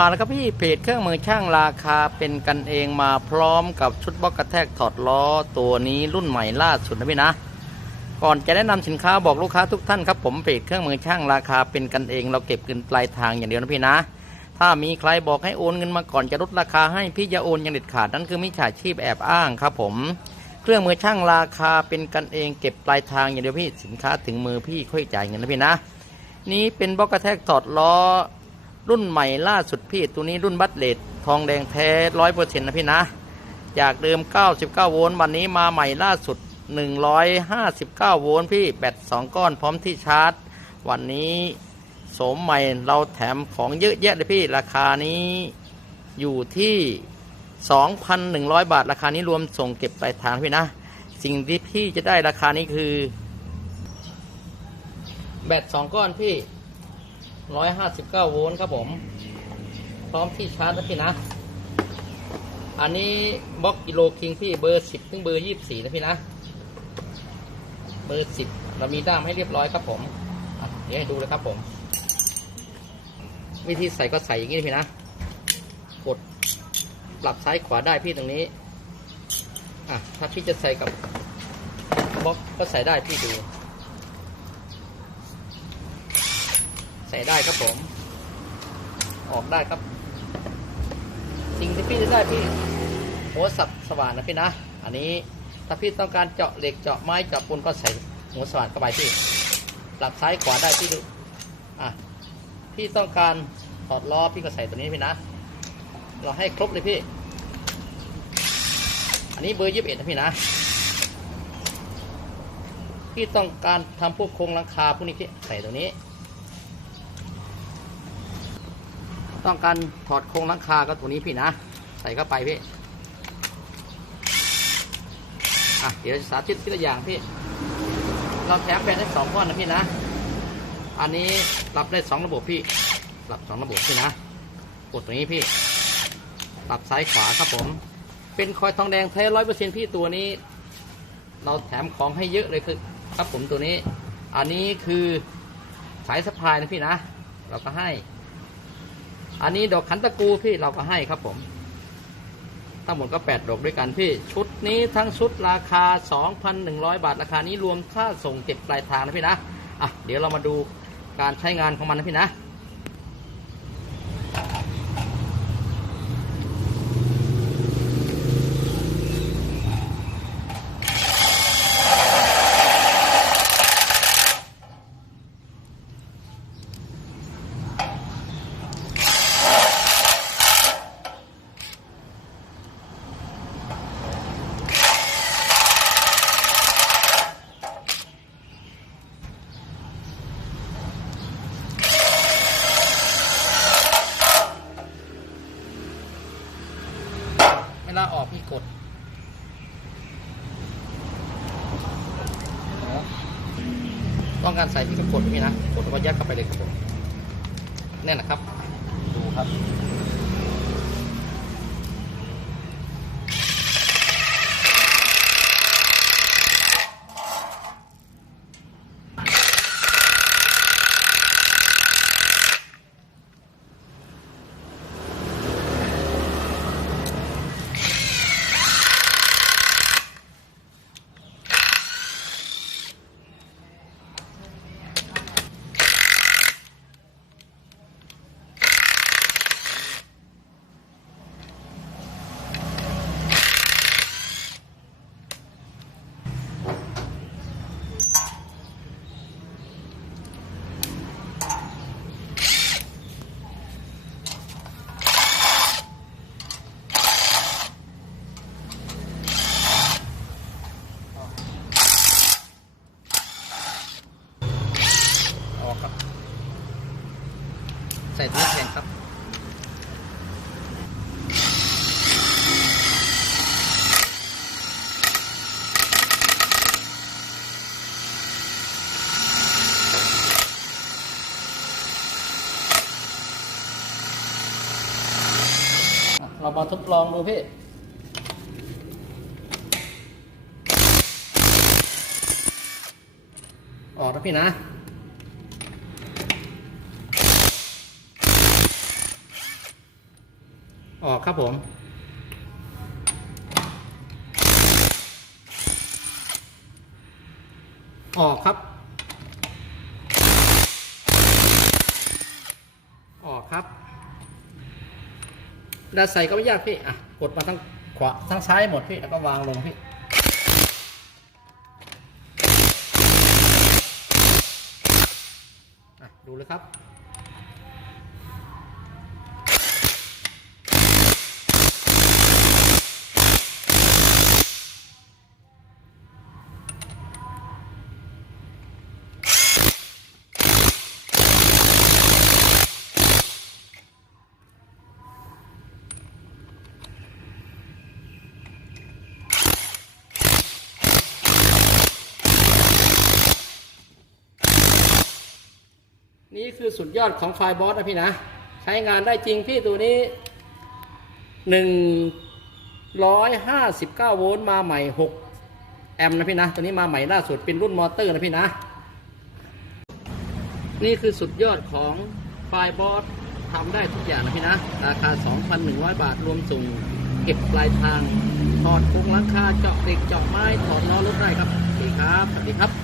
มาแล้วครับพี่เพจเครื่องมือช่างราคาเป็นกันเองมาพร้อมกับชุดบล็อกกระแทกถอดล้อตัวนี้รุ่นใหม่ล่าสุดนะพี่นะ ก่อนจะแนะนำสินค้าบอกลูกค้าทุกท่านครับผมเพจเครื่องมือช่างราคาเป็นกันเอง เราเก็บเงินปลายทางอย่างเดียวนะพี่นะ ถ้ามีใครบอกให้โอนเงินมาก่อนจะลดราคาให้พี่จะโอนอย่างเด็ดขาดนั่นคือมิจฉาชีพแอบอ้างครับผมเครื่องมือช่างราคาเป็นกันเองเก็บปลายทางอย่างเดียวพี่สินค้าถึงมือพี่ค่อยจ่ายเงินนะพี่นะ นี้เป็นบล็อกกระแทกถอดล้อ รุ่นใหม่ล่าสุดพี่ตัวนี้รุ่นบัตเลดทองแดงแท้ร้อยเปอร์เซ็นต์นะพี่นะ จากเดิม 99 โวลต์วันนี้มาใหม่ล่าสุด 159 โวลต์พี่แบต2 ก้อนพร้อมที่ชาร์จ วันนี้สมใหม่เราแถมของเยอะแยะเลยพี่ราคานี้อยู่ที่ 2,100 บาท ราคานี้รวมส่งเก็บปลายทางพี่นะ สิ่งที่พี่จะได้ราคานี้คือ แบต2 ก้อนพี่ 159 โวลต์ครับผม พร้อมที่ชาร์จนะพี่นะ อันนี้บล็อกกิโลคิงพี่เบอร์ 10 ถึงเบอร์ 24 นะพี่นะ เบอร์ 10 เรามีด้ามให้เรียบร้อยครับผมเดี๋ยวให้ดูเลยครับผม วิธีใส่ก็ใส่อย่างนี้พี่นะ กดปรับซ้ายขวาได้พี่ตรงนี้ อะ ถ้าพี่จะใส่กับบล็อกก็ใส่ได้พี่ดู ใส่ได้ครับผม ออกได้ครับ สิ่งที่พี่จะได้พี่หัวสับสว่านนะพี่นะ อันนี้ถ้าพี่ต้องการเจาะเหล็กเจาะไม้เจาะปูนก็ใส่หัวสว่านเข้าไปพี่ปรับซ้ายขวาได้พี่ดูอะพี่ต้องการถอดล้อพี่ก็ใส่ตัวนี้พี่นะ เราให้ครบเลยพี่ อันนี้เบอร์ยี่สิบเอ็ดนะพี่นะพี่ต้องการทำพวกโครงหลังคาพวกนี้พี่ใส่ตรงนี้ ต้องการถอดโครงหลังคาก็ตัวนี้พี่นะ ใส่เข้าไปพี่อะเดี๋ยวสาธิตทีละอย่างพี่เราแถมแบนได้สองก้อนนะพี่นะ อันนี้ปรับได้สองระบบพี่ปรับสองระบบพี่นะกดตรงนี้พี่ปรับซ้ายขวาครับผม เป็นคอยทองแดงแท้ร้อยเปอร์เซ็นพี่ตัวนี้ เราแถมของให้เยอะเลยคือครับผมตัวนี้ อันนี้คือสายสะพายนะพี่นะ เราก็ให้ อันนี้ดอกขันตะกูพี่เราก็ให้ครับผม ทั้งหมดก็ 8 ดอกด้วยกันพี่ ชุดนี้ทั้งชุดราคา 2,100 บาท ราคานี้รวมค่าส่งเก็บปลายทางนะพี่นะ อะ เดี๋ยวเรามาดูการใช้งานของมันนะพี่นะ ดต้องการใส่ที่กระกดพี่นะกดแล้วก็ยัดเข้าไปเลยครับผมนี่นนะครับ ดูครับ ใส่ตัวนี้แทนครับเรามาทดลองดูพี่ออกนะพี่นะ ออกครับผม ออกครับ ออกครับดาใส่ก็ไม่ยากพี่อะกดมาทั้งขวาทั้งซ้ายหมดพี่แล้วก็วางลงพี่อะดูเลยครับ นี่คือสุดยอดของไฟบอสนะพี่นะ ใช้งานได้จริงพี่ตัวนี้หนึ่งร้อยห้าสิบเก้าโวลต์มาใหม่หกแอมป์นะพี่นะ ตัวนี้มาใหม่ล่าสุดเป็นรุ่นมอเตอร์นะพี่นะ นี่คือสุดยอดของไฟบอสทำได้ทุกอย่างนะพี่นะ ราคา 2,100 บาทรวมส่งเก็บปลายทางถอดโครงหลังคาเจาะเหล็กเจาะไม้ถอดล้อรถได้ครับสวัสดีครับ สวัสดีครับ